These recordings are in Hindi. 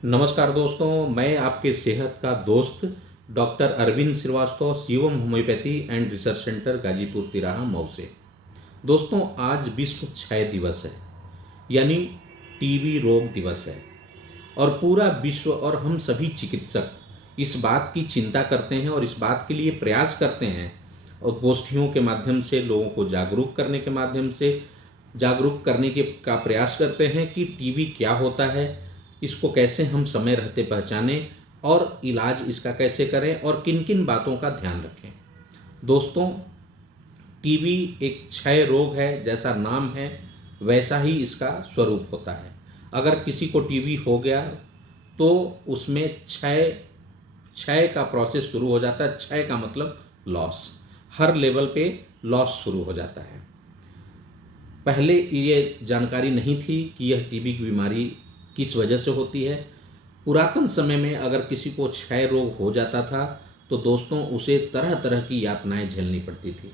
नमस्कार दोस्तों, मैं आपके सेहत का दोस्त doctor Arvind Srivastava, Shivam homeopathy and research centre, Ghazipur तिराहा, मऊ से। दोस्तों, आज विश्व क्षय दिवस है, यानी टीबी रोग दिवस है। और पूरा विश्व और हम सभी चिकित्सक इस बात की चिंता करते हैं और इस बात के लिए प्रयास करते हैं और गोष्ठियों के माध्यम से लोगों को जागरूक करने के माध्यम से जागरूक करने के का प्रयास करते हैं कि टीबी क्या होता है, इसको कैसे हम समय रहते पहचानें और इलाज इसका कैसे करें और किन किन बातों का ध्यान रखें। दोस्तों, टीबी एक क्षय रोग है, जैसा नाम है वैसा ही इसका स्वरूप होता है। अगर किसी को टीबी हो गया तो उसमें क्षय क्षय का प्रोसेस शुरू हो जाता है। क्षय का मतलब लॉस, हर लेवल पे लॉस शुरू हो जाता है। पहले ये जानकारी नहीं थी कि यह टीबी की बीमारी किस वजह से होती है। पुरातन समय में अगर किसी को क्षय रोग हो जाता था तो दोस्तों उसे तरह तरह की यातनाएं झेलनी पड़ती थी।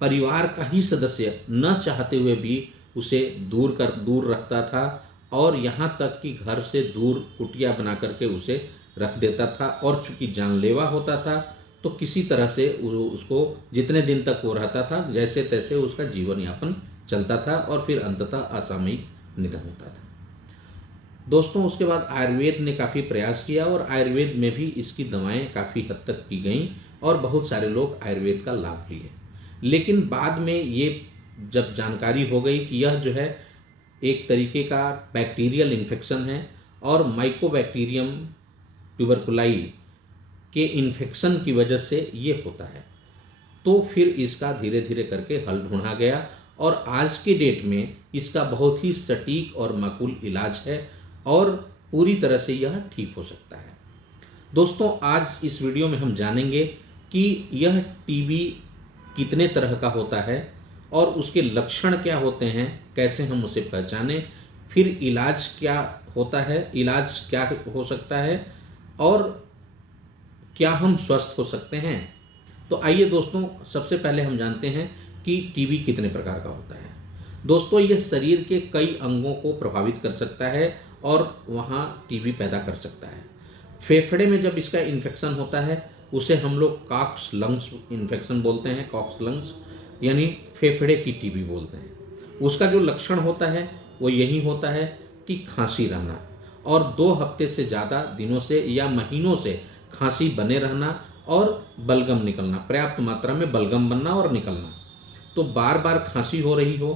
परिवार का ही सदस्य न चाहते हुए भी उसे दूर रखता था और यहाँ तक कि घर से दूर कुटिया बना करके उसे रख देता था। और चूंकि जानलेवा होता था तो किसी तरह से उसको जितने दिन तक वो रहता था जैसे तैसे उसका जीवन यापन चलता था और फिर अंततः असामयिक निधन होता था। दोस्तों, उसके बाद आयुर्वेद ने काफ़ी प्रयास किया और आयुर्वेद में भी इसकी दवाएं काफ़ी हद तक की गईं और बहुत सारे लोग आयुर्वेद का लाभ लिए। लेकिन बाद में ये जब जानकारी हो गई कि यह जो है एक तरीके का बैक्टीरियल इन्फेक्शन है और माइकोबैक्टीरियम ट्यूबरकुलाई के इन्फेक्शन की वजह से ये होता है, तो फिर इसका धीरे धीरे करके हल ढूंढा गया और आज के डेट में इसका बहुत ही सटीक और माकूल इलाज है और पूरी तरह से यह ठीक हो सकता है। दोस्तों, आज इस वीडियो में हम जानेंगे कि यह टीबी कितने तरह का होता है और उसके लक्षण क्या होते हैं, कैसे हम उसे पहचानें, फिर इलाज क्या होता है, इलाज क्या हो सकता है और क्या हम स्वस्थ हो सकते हैं। तो आइए दोस्तों, सबसे पहले हम जानते हैं कि टीबी कितने प्रकार का होता है। दोस्तों, यह शरीर के कई अंगों को प्रभावित कर सकता है और वहाँ टीबी पैदा कर सकता है। फेफड़े में जब इसका इन्फेक्शन होता है उसे हम लोग कॉक्स लंग्स इन्फेक्शन बोलते हैं। कॉक्स लंग्स यानी फेफड़े की टीबी बोलते हैं। उसका जो लक्षण होता है वो यही होता है कि खांसी रहना और 2 हफ्ते से ज़्यादा दिनों से या महीनों से खांसी बने रहना और बलगम निकलना, पर्याप्त मात्रा में बलगम बनना और निकलना। तो बार बार खांसी हो रही हो,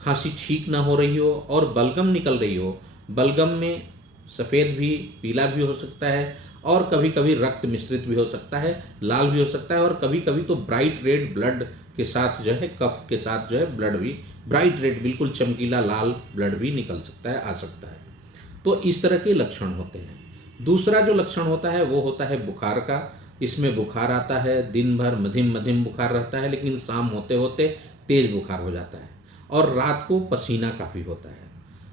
खांसी ठीक ना हो रही हो और बलगम निकल रही हो। बलगम में सफ़ेद भी, पीला भी हो सकता है और कभी कभी रक्त मिश्रित भी हो सकता है, लाल भी हो सकता है और कभी कभी तो ब्राइट रेड ब्लड के साथ जो है, कफ के साथ जो है ब्लड भी ब्राइट रेड, बिल्कुल चमकीला लाल ब्लड भी निकल सकता है, आ सकता है। तो इस तरह के लक्षण होते हैं। दूसरा जो लक्षण होता है वो होता है बुखार का। इसमें बुखार आता है, दिन भर मध्यम मध्यम बुखार रहता है, लेकिन शाम होते होते तेज बुखार हो जाता है और रात को पसीना काफ़ी होता है।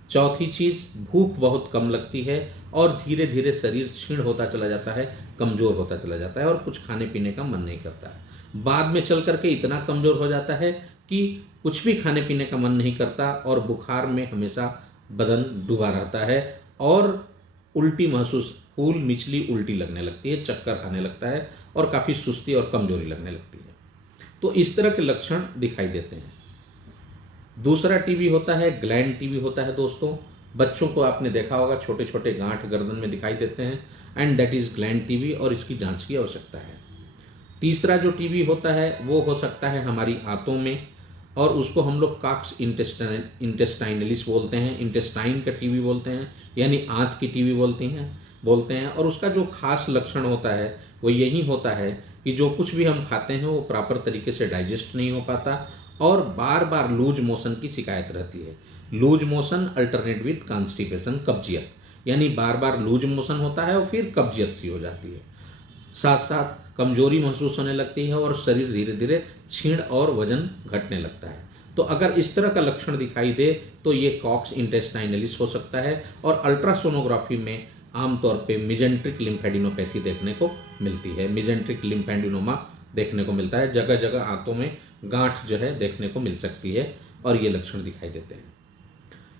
चौथी चीज़, भूख बहुत कम लगती है और धीरे धीरे शरीर क्षीण होता चला जाता है, कमज़ोर होता चला जाता है और कुछ खाने पीने का मन नहीं करता है। बाद में चल करके इतना कमज़ोर हो जाता है कि कुछ भी खाने पीने का मन नहीं करता और बुखार में हमेशा बदन डूबा रहता है और उल्टी महसूस, फूल मिचली उल्टी लगने लगती है, चक्कर आने लगता है और काफ़ी सुस्ती और कमजोरी लगने लगती है। तो इस तरह के लक्षण दिखाई देते हैं। दूसरा टीबी होता है ग्लैंड टीबी होता है। दोस्तों, बच्चों को आपने देखा होगा, छोटे छोटे गांठ गर्दन में दिखाई देते हैं and that is gland TB और इसकी जांच की आवश्यकता है। तीसरा जो टीबी होता है वो हो सकता है हमारी आंतों में और उसको हम लोग कॉक्स इंटेस्टाइनलिस बोलते हैं, इंटेस्टाइन का टीबी बोलते हैं, यानी आंत की टीबी बोलते हैं। और उसका जो खास लक्षण होता है वो यही होता है कि जो कुछ भी हम खाते हैं वो प्रॉपर तरीके से डाइजेस्ट नहीं हो पाता और बार बार लूज मोशन की शिकायत रहती है। Loose motion alternate with constipation, कब्जियत, यानी बार बार लूज मोशन होता है और फिर कब्जियत सी हो जाती है। साथ साथ कमजोरी महसूस होने लगती है और शरीर धीरे धीरे क्षीण और वजन घटने लगता है। तो अगर इस तरह का लक्षण दिखाई दे तो ये कॉक्स इंटेस्टाइनलिस हो सकता है और अल्ट्रासोनोग्राफी में आमतौर पे मिजेंट्रिक लिम्फेडिनोपैथी देखने को मिलती है। मिजेंट्रिक लिम्फेडिनोमा देखने को मिलता है, जगह जगह आंतों में गांठ जो है देखने को मिल सकती है और ये लक्षण दिखाई देते हैं।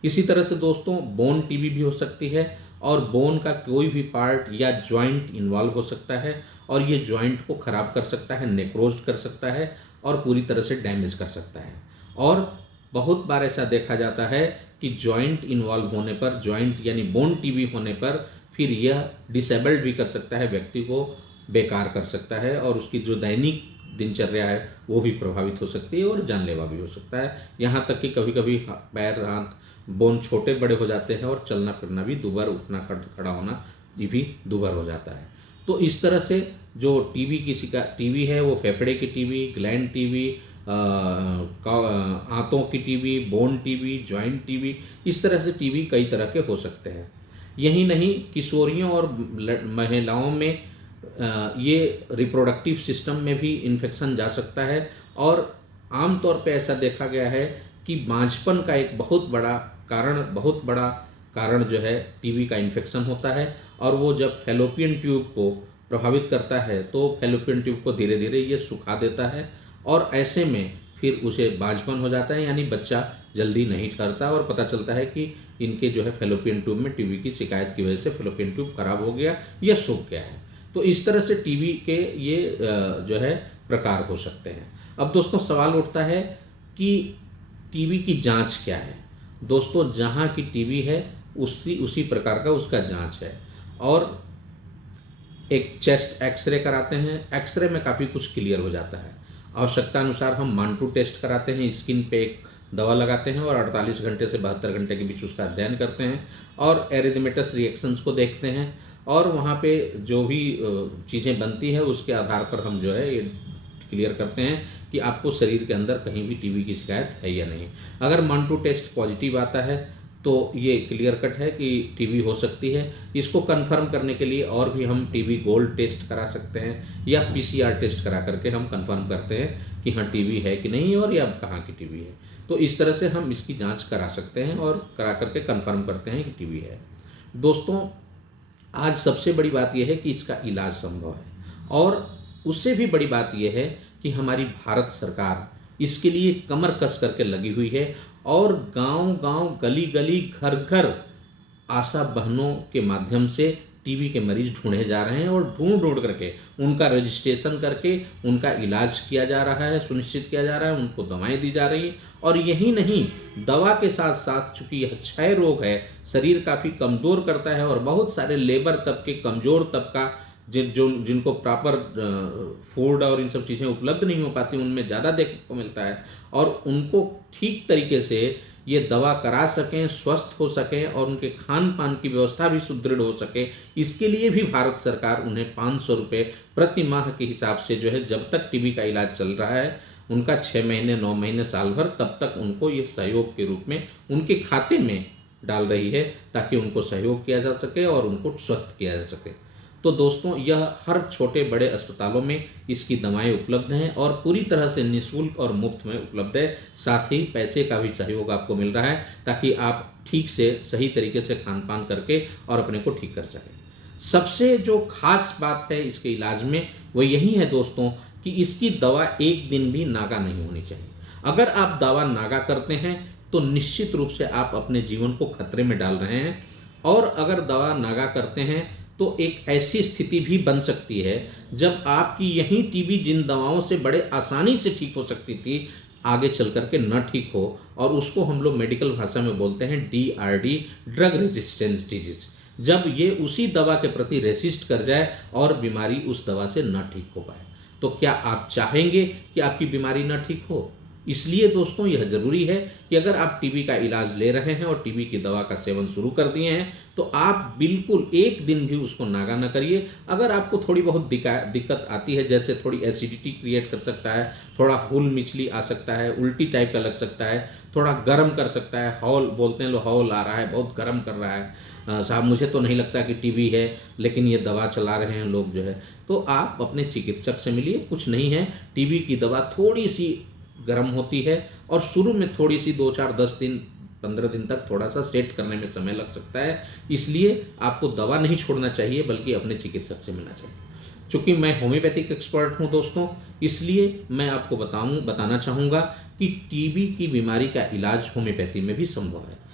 इसी तरह से दोस्तों बोन टीबी भी हो सकती है और बोन का कोई भी पार्ट या जॉइंट इन्वॉल्व हो सकता है और ये जॉइंट को ख़राब कर सकता है, नेक्रोज कर सकता है और पूरी तरह से डैमेज कर सकता है। और बहुत बार ऐसा देखा जाता है कि जॉइंट इन्वॉल्व होने पर, जॉइंट यानी बोन टीबी होने पर फिर यह डिसेबल्ड भी कर सकता है, व्यक्ति को बेकार कर सकता है और उसकी जो दैनिक दिनचर्या है वो भी प्रभावित हो सकती है और जानलेवा भी हो सकता है। यहाँ तक कि कभी कभी पैर हाथ बोन छोटे बड़े हो जाते हैं और चलना फिरना भी दूभर, उठना खड़ा होना ये भी दूभर हो जाता है। तो इस तरह से जो टीबी है वो फेफड़े की टीबी, ग्लैंड टीबी, आंतों की TB, bone TB, joint TB, इस तरह से टीबी कई तरह के हो सकते हैं। यही नहीं, किशोरियों और महिलाओं में ये रिप्रोडक्टिव सिस्टम में भी इन्फेक्शन जा सकता है और आमतौर पे ऐसा देखा गया है कि बांझपन का एक बहुत बड़ा कारण जो है टीबी का इन्फेक्शन होता है और वो जब फैलोपियन ट्यूब को प्रभावित करता है तो फैलोपियन ट्यूब को धीरे धीरे ये सुखा देता है और ऐसे में फिर उसे बांझपन हो जाता है, यानी बच्चा जल्दी नहीं ठहरता और पता चलता है कि इनके जो है फैलोपियन ट्यूब में टीबी की शिकायत की वजह से फैलोपियन ट्यूब खराब हो गया या सूख गया है। तो इस तरह से टीबी के ये जो है प्रकार हो सकते हैं। अब दोस्तों सवाल उठता है कि टीबी की जांच क्या है। दोस्तों जहाँ की टीबी है उसी प्रकार का उसका जांच है और एक चेस्ट एक्सरे कराते हैं। एक्सरे में काफ़ी कुछ क्लियर हो जाता है। आवश्यकता अनुसार हम मांटू टेस्ट कराते हैं, स्किन पे एक दवा लगाते हैं और 48 घंटे से 72 घंटे के बीच उसका अध्ययन करते हैं और एरिथमेटस रिएक्शंस को देखते हैं और वहाँ पे जो भी चीज़ें बनती है उसके आधार पर हम जो है ये क्लियर करते हैं कि आपको शरीर के अंदर कहीं भी टीबी की शिकायत है या नहीं। अगर मांटू टेस्ट पॉजिटिव आता है तो ये क्लियर कट है कि टीबी हो सकती है। इसको कंफर्म करने के लिए और भी हम टीबी गोल्ड टेस्ट करा सकते हैं या पीसीआर टेस्ट करा करके हम कंफर्म करते हैं कि हाँ टीबी है कि नहीं और या कहाँ की टीबी है। तो इस तरह से हम इसकी जांच करा सकते हैं और करा करके कंफर्म करते हैं कि टीबी है। दोस्तों आज सबसे बड़ी बात यह है कि इसका इलाज संभव है और उससे भी बड़ी बात यह है कि हमारी भारत सरकार इसके लिए कमर कस करके लगी हुई है और गांव-गांव, गली-गली, घर-घर आशा बहनों के माध्यम से टीबी के मरीज ढूंढे जा रहे हैं और ढूंढ करके उनका रजिस्ट्रेशन करके उनका इलाज किया जा रहा है, सुनिश्चित किया जा रहा है, उनको दवाएं दी जा रही हैं। और यही नहीं, दवा के साथ साथ चूंकि यह क्षय रोग है, शरीर काफ़ी कमज़ोर करता है और बहुत सारे लेबर तबके, कमज़ोर तबका जिनको प्रॉपर फूड और इन सब चीज़ें उपलब्ध नहीं हो पाती, उनमें ज़्यादा देखने को मिलता है और उनको ठीक तरीके से ये दवा करा सकें, स्वस्थ हो सकें और उनके खान पान की व्यवस्था भी सुदृढ़ हो सके, इसके लिए भी भारत सरकार उन्हें 500 रुपये प्रति माह के हिसाब से जो है, जब तक टीबी का इलाज चल रहा है उनका 6 महीने, 9 महीने, साल भर, तब तक उनको ये सहयोग के रूप में उनके खाते में डाल रही है ताकि उनको सहयोग किया जा सके और उनको स्वस्थ किया जा सके। तो दोस्तों यह हर छोटे बड़े अस्पतालों में इसकी दवाएं उपलब्ध हैं और पूरी तरह से निःशुल्क और मुफ्त में उपलब्ध है। साथ ही पैसे का भी सहयोग आपको मिल रहा है ताकि आप ठीक से सही तरीके से खान पान करके और अपने को ठीक कर सकें। सबसे जो खास बात है इसके इलाज में वो यही है दोस्तों कि इसकी दवा एक दिन भी नागा नहीं होनी चाहिए। अगर आप दवा नागा करते हैं तो निश्चित रूप से आप अपने जीवन को खतरे में डाल रहे हैं और अगर दवा नागा करते हैं तो एक ऐसी स्थिति भी बन सकती है जब आपकी यही टीबी जिन दवाओं से बड़े आसानी से ठीक हो सकती थी, आगे चल करके न ठीक हो और उसको हम लोग मेडिकल भाषा में बोलते हैं DRD, ड्रग रेजिस्टेंस डिजीज। जब ये उसी दवा के प्रति रेसिस्ट कर जाए और बीमारी उस दवा से न ठीक हो पाए, तो क्या आप चाहेंगे कि आपकी बीमारी न ठीक हो? इसलिए दोस्तों यह ज़रूरी है कि अगर आप टीबी का इलाज ले रहे हैं और टीबी की दवा का सेवन शुरू कर दिए हैं तो आप बिल्कुल एक दिन भी उसको नागा न करिए। अगर आपको थोड़ी बहुत दिक्कत आती है, जैसे थोड़ी एसिडिटी क्रिएट कर सकता है, थोड़ा हुल मिचली आ सकता है, उल्टी टाइप का लग सकता है, थोड़ा गर्म कर सकता है, हौल बोलते हैं लोग, हौल आ रहा है, बहुत गर्म कर रहा है, साहब मुझे तो नहीं लगता कि टीबी है लेकिन ये दवा चला रहे हैं लोग जो है, तो आप अपने चिकित्सक से मिलिए। कुछ नहीं है, टीबी की दवा थोड़ी सी गर्म होती है और शुरू में थोड़ी सी 2, 4, 10 दिन, 15 दिन तक थोड़ा सा सेट करने में समय लग सकता है। इसलिए आपको दवा नहीं छोड़ना चाहिए बल्कि अपने चिकित्सक से मिलना चाहिए। चूँकि मैं होम्योपैथिक एक्सपर्ट हूँ दोस्तों, इसलिए मैं आपको बताना चाहूँगा कि टीबी की बीमारी का इलाज होम्योपैथी में भी संभव है।